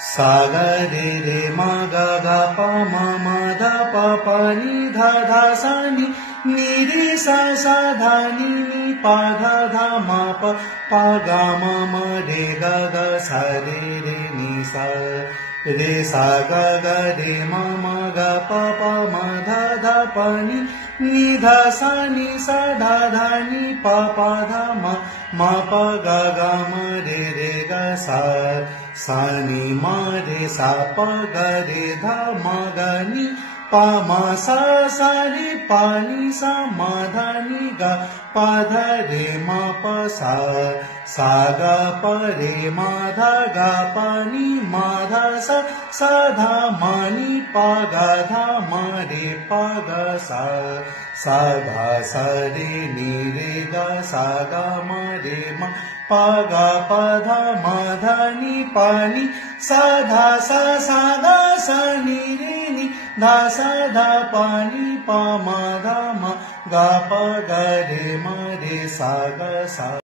सा ग रे म ग ग प म म ध प प नि ध ध सा नि रे सा सा ध नि प ध ध म प प ग म म रे ग ग सा रे नि सा रे सा ग ग रे म म ग प प म ध ध प नि ध सा नि सा ध ध नि प प ध म प ग ग म रे ग सा सा नि म रे सा प ग रे ध म ग नि प म सा सा रे प नि सा म ध नि ग प ध रे म प सा सा ग प रे म ध ग प नि म ध सा सा ध म नि प ग ध म रे प ग सा सा ध सा रे नि रे ग सा ग म रे म प ग प ध म ध नि प नि सा ध सा सा ग सा नि रे नि ध सा ध प नि प म ध म ग प ग रे म रे सा ग सा